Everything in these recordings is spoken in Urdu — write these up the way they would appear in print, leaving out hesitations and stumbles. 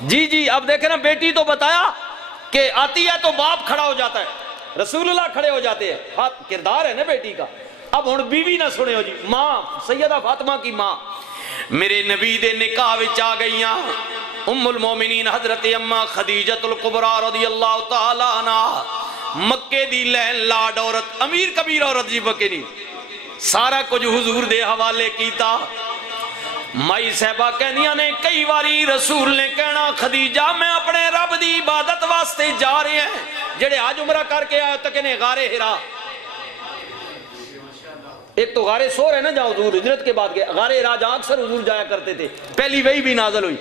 جی جی اب دیکھیں نا، بیٹی تو بتایا کہ آتی ہے تو باپ کھڑا ہو جاتا ہے، رسول اللہ کھڑے ہو جاتے ہیں، کردار ہے نا بیٹی کا۔ اب ہن بیوی نہ سنے ہو جی، ماں سیدہ فاطمہ کی ماں میرے نبی دے نکاح وچ آ گئیاں، ام المومنین حضرت اماں خدیجۃ الکبریٰ رضی اللہ تعالی عنہا، مکے دی لین لاڈ عورت، امیر کبیر عورت جی مکے نہیں، سارا کچھ حضور دے حوالے کیتا۔ مائی صاحبہ کہنیاں نے کئی باری رسول نے کہنا خدیجہ میں اپنے رب دی عبادت واسطے جا رہے ہیں، جڑے آج عمرہ کر کے آئے تک نے غار ہرا، ایک تو غار سور ہے نا جہاں حضور ہجرت کے بعد گئے، غار ہرا جہاں اکثر حضور جایا کرتے تھے، پہلی وہی بھی نازل ہوئی،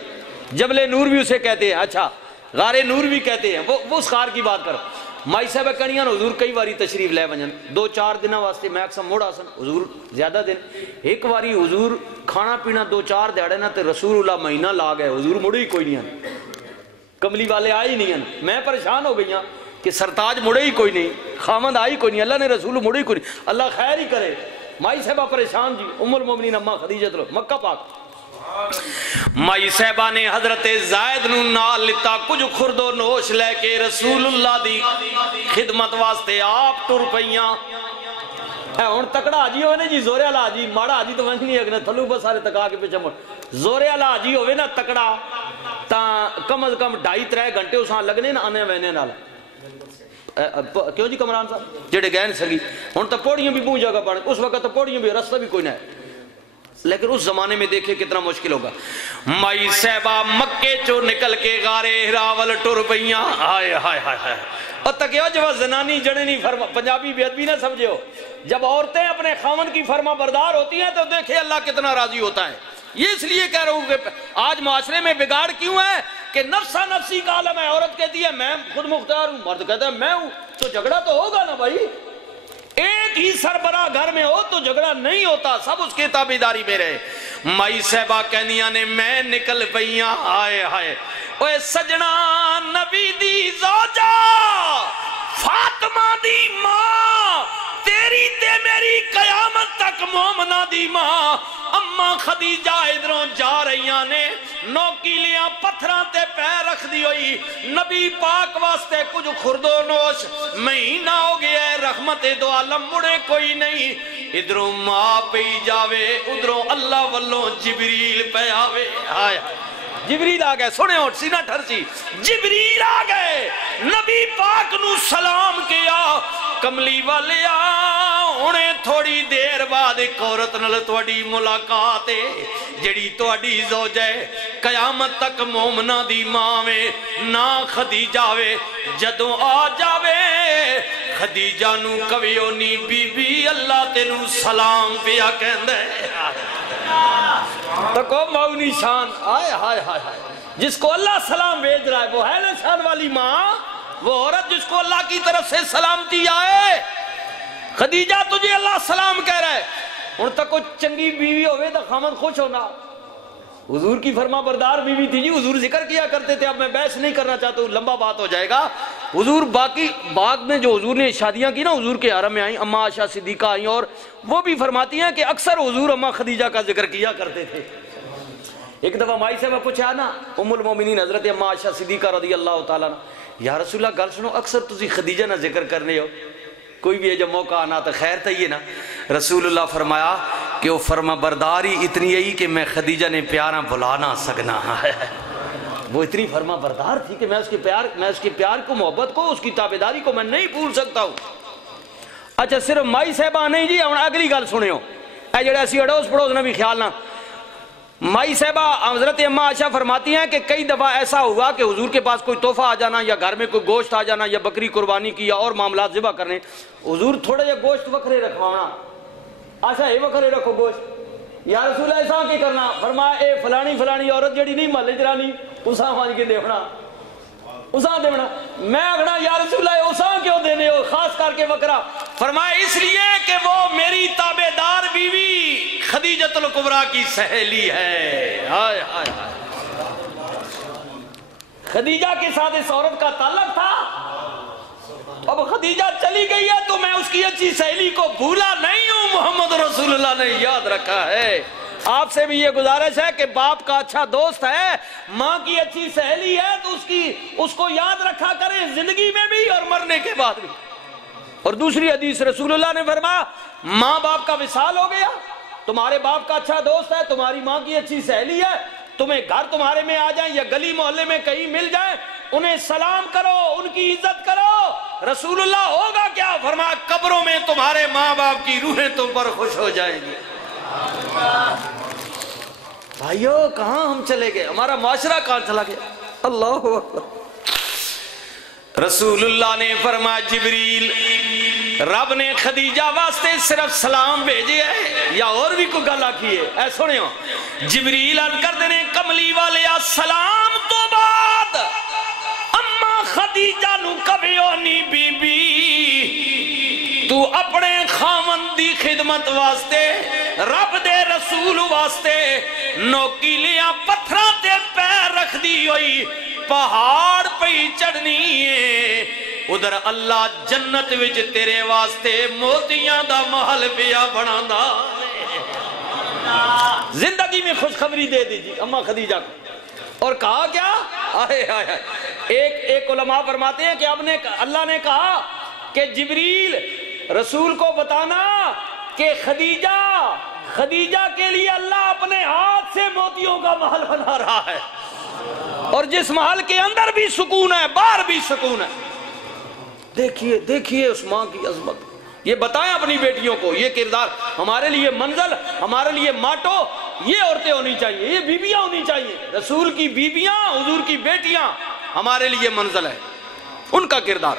جبل نور بھی اسے کہتے ہیں، اچھا غار نور بھی کہتے ہیں، وہ اس غار کی بات کرو۔ مائی صاحبہ کہنیاں حضور کئی باری تشریف لے ونجن، 2-4 دن واسطے میکسم موڑا سن حضور زیادہ دن، ایک باری حضور کھانا پینا 2-4 دیڑے نا تے رسول اللہ مہینہ لا گئے، حضور مڑے ہی کوئی نہیں ہیں، کملی والے آئے ہی نہیں ہیں، میں پریشان ہو گئی ہوں کہ سرتاج مڑے ہی کوئی نہیں، خامند آئی کوئی نہیں، اللہ نے رسول مڑے ہی کوئی نہیں، اللہ خیر ہی کرے۔ مائی صاحبہ پریشان جی، ام المومنین اماں خدیجہ مکہ پاک، مائی صاحبہ نے حضرت زائد نو نال لتا، کچھ خرد و نوش لے کے رسول اللہ دی خدمت واسطے آپ ٹر پئیاں۔ ہن تکڑا حاجی ہوئے نا جی، زورے والا حاجی، ماڑا حاجی تو ونج نہیں اگنے تھلو بس سارے تکا کے پیچھے مڑ، زورے والا حاجی ہوئے نا تکڑا تا کم از کم 2.5-3 گھنٹے اساں لگنے نا آنے وینے نال۔ کیوں جی کمران صاحب جڑے گئے سگی ہن تو پوڑیاں بھی بہت جگہ بن، اس وقت تو پوڑیاں بھی رستہ بھی کوئی نہ ہے، لیکن اس زمانے میں دیکھیں کتنا مشکل ہوگا۔ مائی صاحبہ مکے چو نکل کے غار ہرا ول ٹر پئیاں، ہائے ہائے ہائے ہائے، اور تکیو جب زنانی جڑے نہیں فرما، پنجابی بے ادبی نہ سمجھے ہو، جب عورتیں اپنے خاوند کی فرما بردار ہوتی ہیں تو دیکھیں اللہ کتنا راضی ہوتا ہے۔ یہ اس لیے کہہ رہا ہوں کہ آج معاشرے میں بگاڑ کیوں ہے کہ نفسا نفسی کا عالم ہے، عورت کہتی ہے میں خود مختار ہوں، مرد کہتا ہے میں ہوں، تو جھگڑا تو ہوگا نا بھائی، ایک ہی سربراہ گھر میں ہو تو جھگڑا نہیں ہوتا، سب اس کے تابعداری میں رہے۔ مائی صاحبہ کہنیاں نے میں نکل پئیاں، آئے ہائے اوے سجنا نبی دی زوجہ فاطمہ دی ماں، تیری تے میری قیامت تک مومنہ دی ماں اماں خدیجہ ادھروں جا رہیاں نے، نوکیلیاں پتھراں تے پیر رکھ دی ہوئی، نبی پاک واسطے کچھ خرد و نوش، مہینہ ہو گیا ہے، رحمت دو عالم مڑے کوئی نہیں، ادھروں ماں پہ جاوے، ادھروں اللہ والوں جبریل پہ آوے، آئے جبریل آ گئے، سنے ہو سینہ ٹھرسی، جبریل آ گئے، نبی پاک نو سلام کیا، کملی والے انہیں تھوڑی دیر بعد ایک عورت نال تواڈی ملاقات ہے جڑی تواڈی زوج ہے، قیامت تک مومنہ دی ماں میں نہ خدیجہ وے، جدوں آ جاوے خدیجہ نو کویو نی بی بی اللہ تینو سلام پیا کہندے، تو کو مونی شان، آئے ہائے ہائے ہائے، جس کو اللہ سلام بھیج رہا ہے وہ ہے نا شان والی ماں، وہ عورت جس کو اللہ کی طرف سے سلامتی آئے، خدیجہ تجھے اللہ سلام کہہ رہا ہے، ان تک کو چنگی بیوی ہوئے تو خامد خوش ہونا، حضور کی فرما بردار بیوی تھی جی، حضور ذکر کیا کرتے تھے، اب میں بحث نہیں کرنا چاہتا ہوں، لمبا بات ہو جائے گا۔ حضور باقی بعد میں جو حضور نے شادیاں کی نا، حضور کے حرم میں آئیں، اماں عائشہ صدیقہ آئیں، اور وہ بھی فرماتی ہیں کہ اکثر حضور اماں خدیجہ کا ذکر کیا کرتے تھے۔ ایک دفعہ مائی صاحبہ پوچھا نا ام المومنین حضرت اماں عائشہ صدیقہ رضی اللہ تعالیٰ یا رسول اللہ گل سنو، اکثر تسی خدیجہ نہ ذکر کرنے ہو، کوئی بھی جب موقع آنا تو خیر تھا یہ نا، رسول اللہ فرمایا کہ وہ فرما برداری اتنی ہے کہ میں خدیجہ نے پیارا بھلا نہ سکنا ہے، وہ اتنی فرما بردار تھی کہ میں اس کے پیار کو، محبت کو، اس کی تابعداری کو میں نہیں بھول سکتا ہوں۔ اچھا صرف مائی صاحبہ نہیں جی، ہن اگلی گل سنیو، اے جڑے اسی اڑوس پڑوس نہ بھی خیال نہ، مائی صاحبہ حضرت اماں عائشہ فرماتی ہیں کہ کئی دفعہ ایسا ہوا کہ حضور کے پاس کوئی تحفہ آ جانا، یا گھر میں کوئی گوشت آ جانا، یا بکری قربانی کی، یا اور معاملات ذبح کرنے، حضور تھوڑے جے گوشت وکھرے رکھوانا، اچھا یہ وکھرے رکھو گوشت، یا رسول اللہ ایسا کی کرنا، فرمایا اے فلانی عورت جڑی نہیں محلے چرانی اساں مانج کے دیونا، اساں دیونا، میں اگنا یا رسول اللہ اساں کیوں دینے ہو خاص کر کے وکرا، فرمایا اس لیے کہ وہ میری تابعدار بیوی خدیجۃ الکبریٰ کی سہیلی ہے، ہائے ہائے ہائے، خدیجہ کے ساتھ اس عورت کا تعلق تھا، اب خدیجہ چلی گئی ہے تو میں اس کی اچھی سہیلی کو بھولا نہیں ہوں، محمد رسول اللہ نے یاد رکھا ہے، آپ سے بھی یہ گزارش ہے کہ باپ کا اچھا دوست ہے، ماں کی اچھی سہیلی ہے، تو اس کو یاد رکھا کریں زندگی میں بھی اور مرنے کے بعد بھی۔ اور دوسری حدیث رسول اللہ نے فرمایا ماں باپ کا وصال ہو گیا، تمہارے باپ کا اچھا دوست ہے، تمہاری ماں کی اچھی سہیلی ہے، تمہیں گھر تمہارے میں آ جائیں یا گلی محلے میں کہیں مل جائیں، انہیں سلام کرو، ان کی عزت کرو۔ رسول اللہ ہوگا کیا؟ فرمایا قبروں میں تمہارے ماں باپ کی روحیں تم پر خوش ہو جائیں گی۔ بھائیو کہاں ہم چلے گئے، ہمارا معاشرہ کہاں چلا گیا؟ اللہ اکبر۔ رسول اللہ نے فرمایا جبریل رب نے خدیجہ واسطے صرف سلام بھیجے ہے یا اور بھی کوئی گل آکھی ہے؟ اے سنیو، جبریل عرض کر دینے کملی والے سلام تو بعد اما خدیجہ نو کبھیونی بی بی تو اپنے خاوند دی خدمت واسطے رب دے رسول واسطے نوکیلیاں پتھراں تے پیر رکھ دی ہوئی پہاڑ پہ چڑھنی ہے، ادھر اللہ جنت وچ تیرے واسطے موتیاں دا محل پیا بنانا۔ زندگی میں خوشخبری دے دیجیے اما خدیجہ کو۔ اور کہا کیا؟ ایک علماء فرماتے ہیں کہ اللہ نے کہا کہ جبریل رسول کو بتانا کہ خدیجہ کے لیے اللہ اپنے ہاتھ سے موتیوں کا محل بنا رہا ہے، اور جس محل کے اندر بھی سکون ہے باہر بھی سکون ہے۔ دیکھیے اس ماں کی عظمت۔ یہ بتائیں اپنی بیٹیوں کو، یہ کردار ہمارے لیے منزل، ہمارے لیے ماٹو، یہ عورتیں ہونی چاہیے، یہ بیویاں ہونی چاہیے۔ رسول کی بیویاں، حضور کی بیٹیاں ہمارے لیے منزل ہے، ان کا کردار۔